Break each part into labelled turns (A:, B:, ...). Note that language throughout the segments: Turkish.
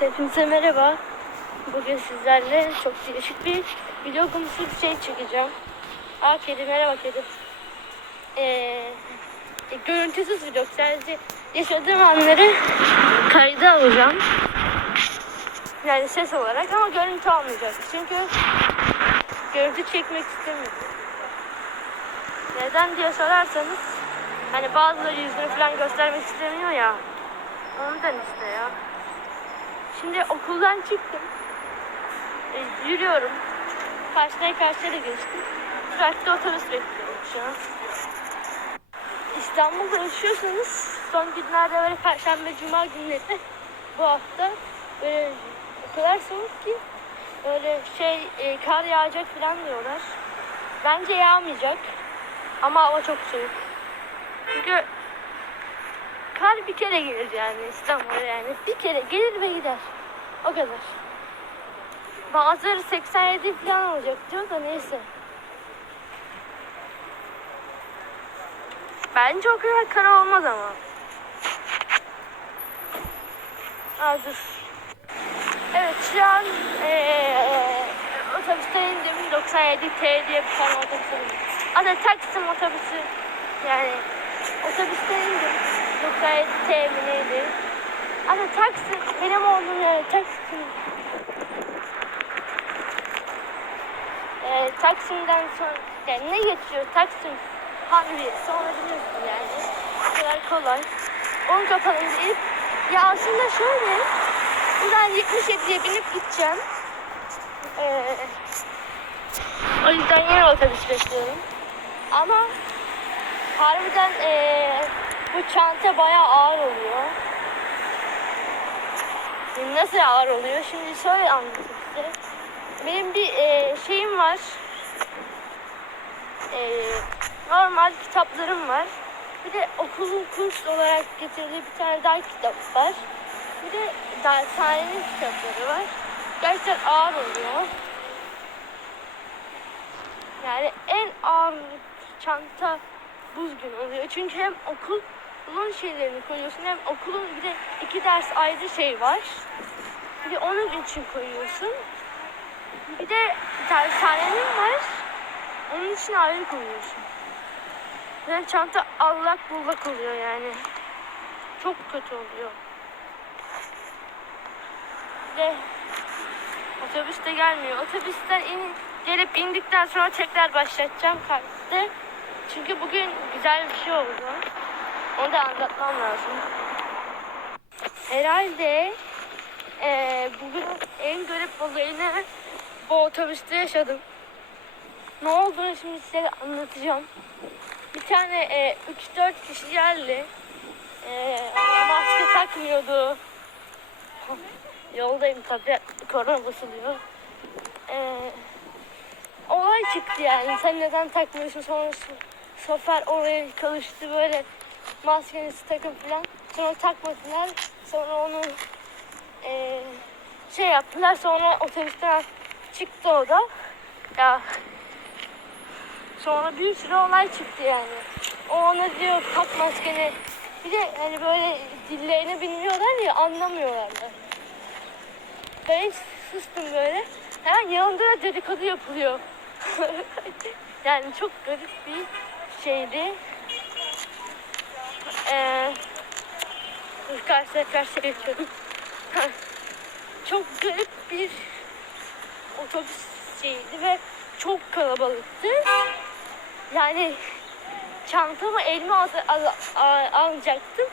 A: Hepinize merhaba. Bugün sizlerle çok değişik bir konusu bir şey çekeceğim. Aa kedi merhaba kedi. Ee, görüntüsüz video. Sadece yaşadığım anları kayda alacağım. Yani ses olarak ama görüntü almayacak. Çünkü görüntü çekmek istemiyorum. Neden diye sorarsanız hani bazıları yüzünü falan göstermek istemiyor ya. Ondan işte ya. Şimdi okuldan çıktım. E, yürüyorum. Karşıdan karşıya da geçtim. Durakta otobüs bekliyorum şu an. İstanbul'da yaşıyorsanız son günlerde böyle Perşembe, Cuma günleri bu hafta böyle o kadar soğuk ki böyle şey e, kar yağacak falan diyorlar. Bence yağmayacak ama hava çok soğuk. Çünkü kar bir kere gelir yani İstanbul'a yani. Bir kere gelir ve gider. O kadar. Bazıları 87 falan olacak diyor da neyse. Bence o kadar kar olmaz ama. Aa. Evet şu an ee, otobüsten indim. 97T diye bir tane otobüse bindim. Taksim otobüsü. Yani otobüsten indim. 97T mi neydi? Adı Taksim. Benim oğlum yani Taksim. Ee, Taksim'den sonra yani ne geçiyor? Taksim Harbi sonra biliyorsun yani. O kadar kolay. Onu kapalım deyip ya aslında şöyle buradan 77'ye binip gideceğim. Ee, o yüzden yine otobüs bekliyorum. Ama harbiden ee, bu çanta bayağı ağır oluyor. Nasıl ağır oluyor? Şimdi şöyle anlatayım size. Benim bir ee, şeyim var. Ee, normal kitaplarım var. Bir de okulun kurs olarak getirdiği bir tane daha kitap var. Bir de dershanenin kitapları var. Gerçekten ağır oluyor. Yani en ağır çanta buz gün oluyor. Çünkü hem okulun şeylerini koyuyorsun hem okulun bir de iki ders ayrı şey var. Bir de onun için koyuyorsun. Bir de dershanenin var. Onun için ayrı koyuyorsun. Yani çanta allak bullak oluyor yani. Çok kötü oluyor. Ve otobüs de gelmiyor. Otobüsten in, gelip indikten sonra tekrar başlatacağım kartte. Çünkü bugün güzel bir şey oldu. Da anlatmam lazım. Herhalde eee bugün en garip olayını bu otobüste yaşadım. Ne olduğunu şimdi size anlatacağım. Bir tane e, 3-4 kişi geldi. E, maske takmıyordu. Yoldayım tabii. Korona basılıyor. E, olay çıktı yani. Sen neden takmıyorsun? Sonra Sofer oraya çalıştı böyle maskenizi takın falan. Sonra takmadılar. Sonra onu e, şey yaptılar. Sonra otobüsten çıktı o da. Ya Sonra bir sürü olay çıktı yani. O ona diyor tak maskeni. Bir de hani böyle dillerini bilmiyorlar ya anlamıyorlar da. Ben hiç sustum böyle. Hemen yanında da dedikodu yapılıyor. yani çok garip bir şeydi. Ee, karşıya karşıya geçiyorum. çok garip bir otobüs şeydi ve çok kalabalıktı. Yani çantamı elime al, al, al, alacaktım.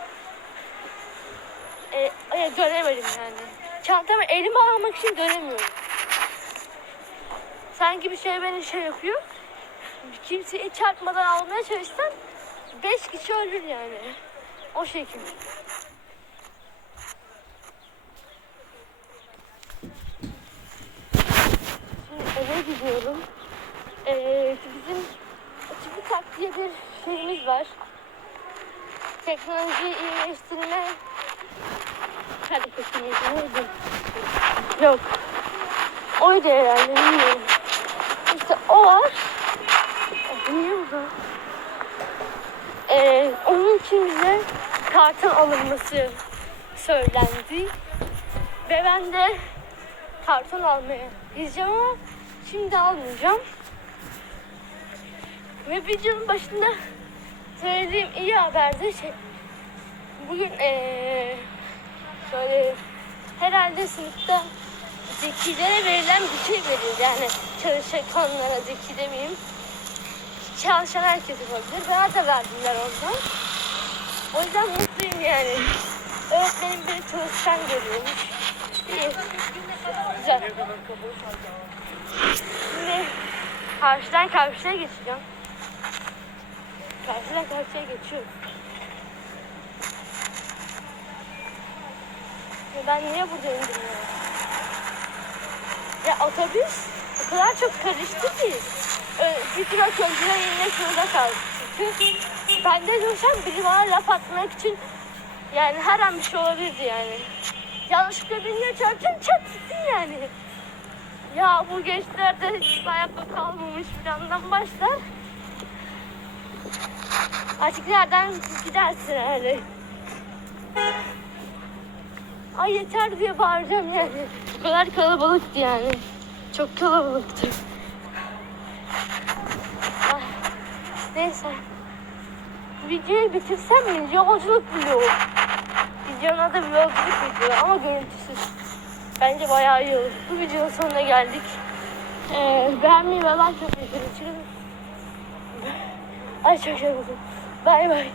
A: E, e, dönemedim yani. Çantamı elime almak için dönemiyorum. Sanki bir şey beni şey yapıyor. Kimseyi çarpmadan almaya çalışsam beş kişi ölür yani. O şekilde. Şimdi eve gidiyorum. Ee, bizim TÜBİTAK diye bir şeyimiz var. Teknoloji iyileştirme hareketi neydi? Yok. Oydu herhalde bilmiyorum. İşte o var. E, Bilmiyorum. Ee, onun için bize kartın alınması söylendi. Ve ben de karton almaya gideceğim ama şimdi almayacağım. Ve videonun başında söylediğim iyi haber de şey bugün eee şöyle herhalde sınıfta zekilere verilen bir şey verildi. Yani çalışanlara zeki demeyeyim. Çalışan herkes yapabilir. Bana da verdiler ondan. O yüzden mutluyum yani. Öğretmenim beni çalışkan görüyormuş. İyi. Güzel. Şimdi karşıdan karşıya geçeceğim. Karşıdan karşıya geçiyorum. Ben niye burada indim ya? Ya otobüs o kadar çok karıştı ki. Bir durak önceden inmek zorunda kaldık. Çünkü bende coşan biri bana laf atmak için yani her an bir şey olabilirdi yani. Yanlışlıkla birine çarptın çatsın yani. Ya bu gençlerde hiç ayakta kalmamış bir yandan başlar. Artık nereden gidersin yani. Ay yeter diye bağıracağım yani. Bu kadar kalabalıktı yani. Çok kalabalıktı. Ay, neyse. Videoyu bitirsem mi? Yolculuk vlogu. Videonun adı yolculuk video ama görüntüsüz. Bence bayağı iyi olur. Bu videonun sonuna geldik. Ee, beğenmeyi ve like yapmayı unutmayın. Ay çok yoruldum. Bay bay.